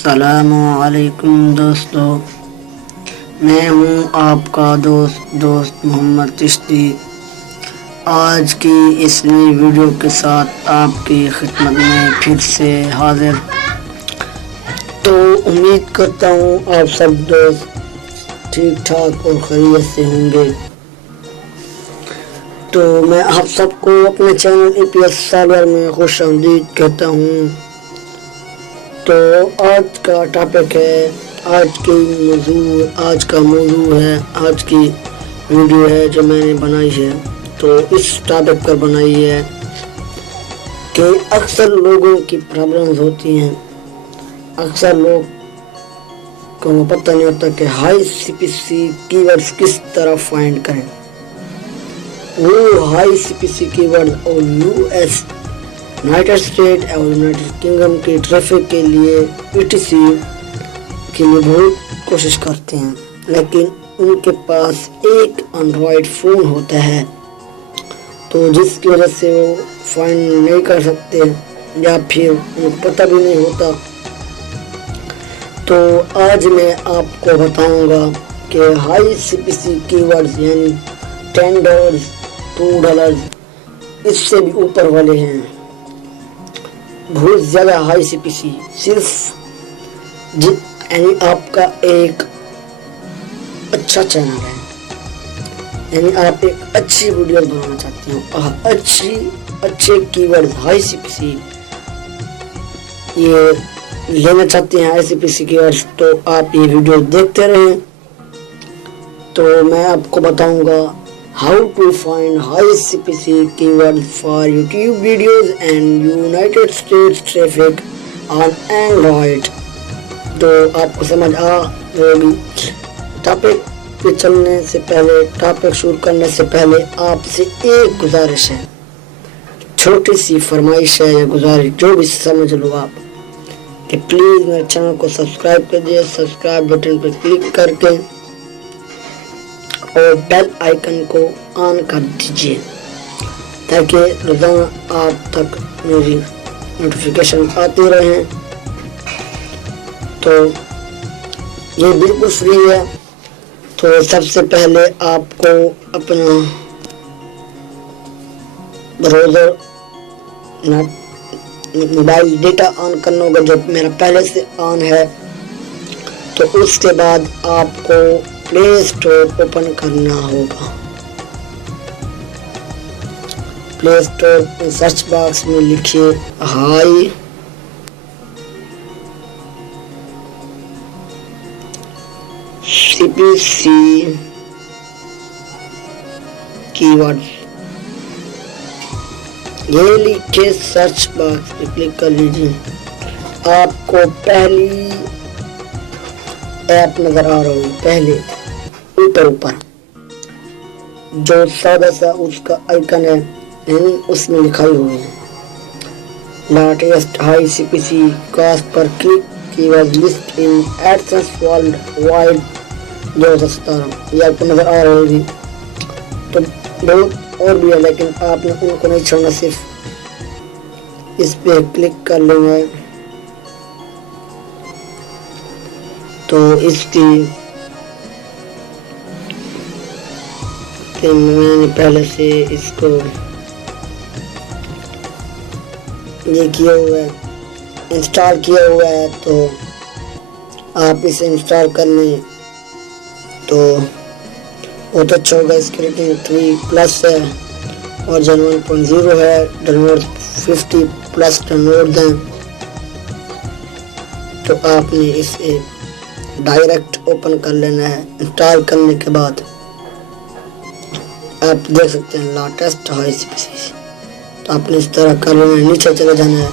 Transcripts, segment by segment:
अस्सलामुअलैकुम दोस्तों, मैं हूं आपका दोस्त मोहम्मद चिश्ती। आज की इस नई वीडियो के साथ आपकी खिदमत में फिर से हाजिर। तो उम्मीद करता हूं आप सब दोस्त ठीक ठाक और खैरियत से होंगे। तो मैं आप सबको अपने चैनल EPS सॉल्वर में खुश आमदीद कहता हूं। तो आज का टॉपिक है, आज का मौजू है, आज की वीडियो है जो मैंने बनाई है। तो इस टॉपिक पर बनाई है कि अक्सर लोगों की प्रॉब्लम्स होती हैं। अक्सर लोग को पता नहीं होता कि हाई CPC कीवर्ड्स किस तरह फाइंड करें। वो हाई CPC कीवर्ड और US यूनाइटेड स्टेट और यूनाइटेड किंगडम के ट्रैफिक के लिए ETC के लिए बहुत कोशिश करते हैं, लेकिन उनके पास एक एंड्रॉयड फ़ोन होता है, तो जिसकी वजह से वो फाइंड नहीं कर सकते या फिर उनको पता भी नहीं होता। तो आज मैं आपको बताऊंगा कि हाई CPC कीवर्ड्स यानी $10, $2 इससे भी ऊपर वाले हैं, बहुत ज़्यादा हाई CPC। सिर्फ यानी आपका एक अच्छा चैनल है, यानी आप एक अच्छी वीडियो बनाना चाहते हो, अच्छे कीवर्ड हाई CPC ये लेना चाहते हैं, हाई CPC कीवर्ड्स, तो आप ये वीडियो देखते रहें। तो मैं आपको बताऊंगा how to find high CPC keywords for YouTube videos and United States traffic on Android। तो आपको समझ आ जाएगी। टॉपिक पे चलने से पहले, टॉपिक शुरू करने से पहले आपसे एक गुजारिश है, छोटी सी फरमाइश है या गुजारिश, जो भी समझ लो आप, कि प्लीज़ मेरे चैनल को सब्सक्राइब कर दिए। सब्सक्राइब बटन पर क्लिक करके और बेल आइकन को ऑन कर दीजिए, ताकि रोज़ाना आप तक मेरी नोटिफिकेशन आती रहें। तो ये बिल्कुल फ्री है। तो सबसे पहले आपको अपना ब्राउज़र मोबाइल डेटा ऑन करना होगा, जो मेरा पहले से ऑन है। तो उसके बाद आपको प्ले स्टोर ओपन करना होगा। प्ले स्टोर में सर्च बॉक्स में लिखिए हाई CPC कीवर्ड, ये लिखे सर्च बॉक्स पे क्लिक कर लीजिए। आपको पहली ऐप नजर आ रहा होगी, पहले ऊपर जो सादा सा उसका आइकन है, यानी उसमें लिखाई हुई है लेटेस्ट हाई CPC कॉस्ट पर click keyword list in AdSense worldwide 2017। ये आपको नजर आ रही होगी। तो बहुत और भी है, लेकिन आपने उनको नहीं छोड़ना, सिर्फ इस पे क्लिक कर लेना है। तो इसकी मैंने पहले से इसको ये किया हुआ है, इंस्टॉल किया हुआ है। तो आप इसे इंस्टॉल कर लें तो बहुत अच्छा होगा। इसकी रेटिंग 3+ है, वर्जन 1.0 है, डाउनलोड 50+ डाउनलोड हैं। तो आपने इसे डायरेक्ट ओपन कर लेना है। इंस्टॉल करने के बाद आप देख सकते हैं लेटेस्ट हाई CPC। तो आपने इस तरह कर लेना है, नीचे चले जाना है।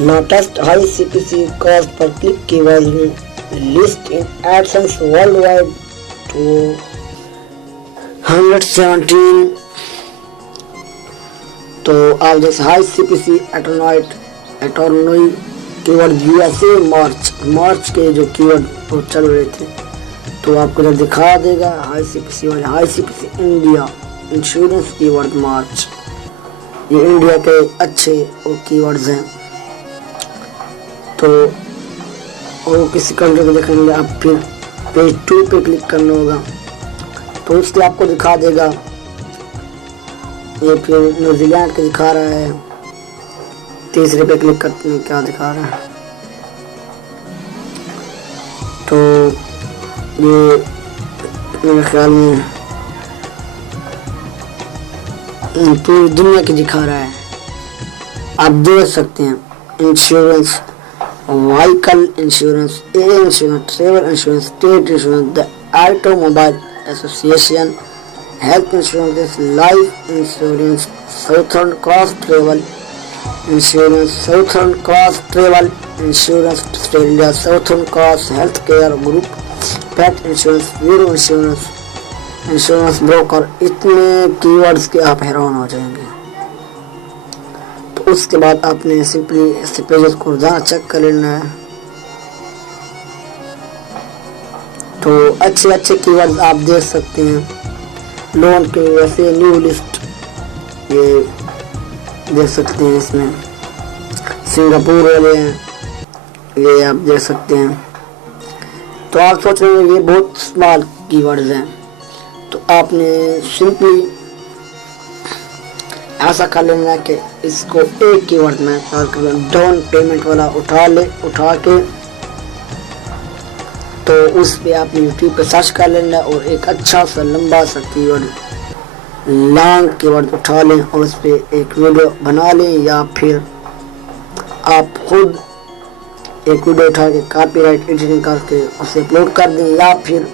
लेटेस्ट हाई CPC कॉस्ट पर क्लिक कीवर्ड में list in AdSense world wide 217। तो आप जैसे हाई CPC एटोनोई कीवर्ड USA मार्च के जो कीवर्ड चल रहे थे, तो आपको जब दिखा देगा हाई CPC वाले, high CPC India insurance keyword March, ये इंडिया के अच्छे कीवर्ड्स हैं। तो और किसी कंट्री को देखने के लिए आप फिर पेज 2 पे क्लिक करना होगा, तो उसके आपको दिखा देगा। ये फिर न्यूजीलैंड के दिखा रहा है। तीसरे पे क्लिक करते हैं, क्या दिखा रहा है, तो ये मेरे ख्याल में पूरी दुनिया की दिखा रहा है। आप देख सकते हैं insurance, vehicle insurance, air insurance, travel insurance, state insurance, the automobile association, health insurance, life insurance, southern cross travel insurance, southern cross travel insurance, Australia southern cross health care group, pet insurance, वीरो insurance, insurance broker. इतने keywords के आप हैरान हो जाएंगे। तो उसके बाद आपने सिंपली इस पेजेस को रोजाना चेक कर लेना है। तो अच्छे अच्छे कीवर्ड्स आप देख सकते हैं। लोन के वैसे न्यू लिस्ट ये देख सकते हैं, इसमें सिंगापुर वाले हैं, ये आप देख सकते हैं। तो आप सोच रहे हैं ये बहुत स्मॉल कीवर्ड्स हैं, तो आपने सिंपली ऐसा कर लेना है कि इसको एक कीवर्ड में डाउन पेमेंट वाला उठा के तो उस पे आपने यूट्यूब पे सर्च कर लेना और एक अच्छा सा लंबा सा कीवर्ड, लॉन्ग कीवर्ड उठा लें और उस पे एक वीडियो बना लें, या फिर आप खुद एक वीडियो उठा के कॉपीराइट एडिटिंग करके उसे अपलोड कर दें, या फिर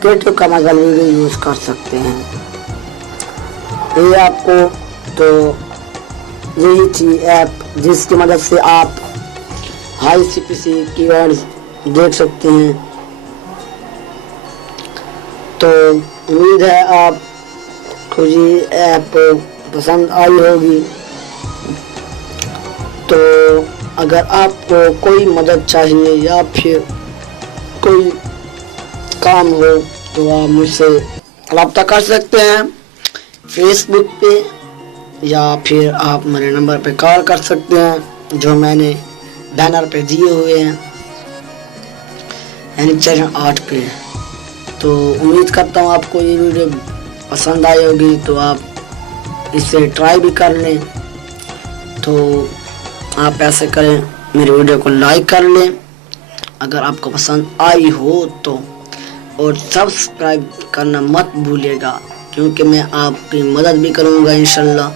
क्रिएटिव कॉमन्स वीडियो यूज कर सकते हैं। ये आपको तो यही थी ऐप जिसकी मदद से आप हाई CPC कीवर्ड्स देख सकते हैं। तो उम्मीद है आपको ये ऐप पसंद आई होगी। तो अगर आपको कोई मदद चाहिए या फिर कोई काम हो तो आप मुझसे रब्ता कर सकते हैं फेसबुक पे, या फिर आप मेरे नंबर पे कॉल कर सकते हैं जो मैंने बैनर पे दिए हुए हैं, यानी चैनल 8 पे। तो उम्मीद करता हूँ आपको ये वीडियो पसंद आई होगी, तो आप इसे ट्राई भी कर लें। तो आप ऐसे करें, मेरे वीडियो को लाइक कर लें अगर आपको पसंद आई हो तो, और सब्सक्राइब करना मत भूलिएगा, क्योंकि मैं आपकी मदद भी करूँगा इंशाल्लाह,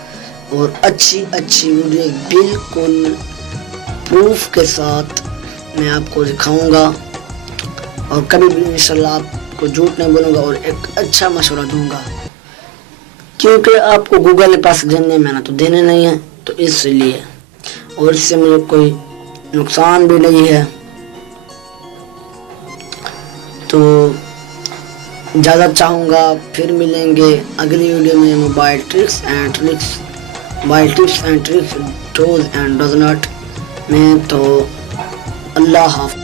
और अच्छी अच्छी वीडियो बिल्कुल प्रूफ के साथ मैं आपको दिखाऊंगा, और कभी भी इंशाल्लाह आपको झूठ नहीं बोलूँगा और एक अच्छा मशवरा दूंगा, क्योंकि आपको गूगल के पास देने में ना तो देने नहीं है, तो इसलिए, और इससे मुझे कोई नुकसान भी नहीं है। तो ज़्यादा चाहूँगा फिर मिलेंगे अगली वीडियो में mobile tips and tricks dose and does not में। तो अल्लाह हाफ़िज़।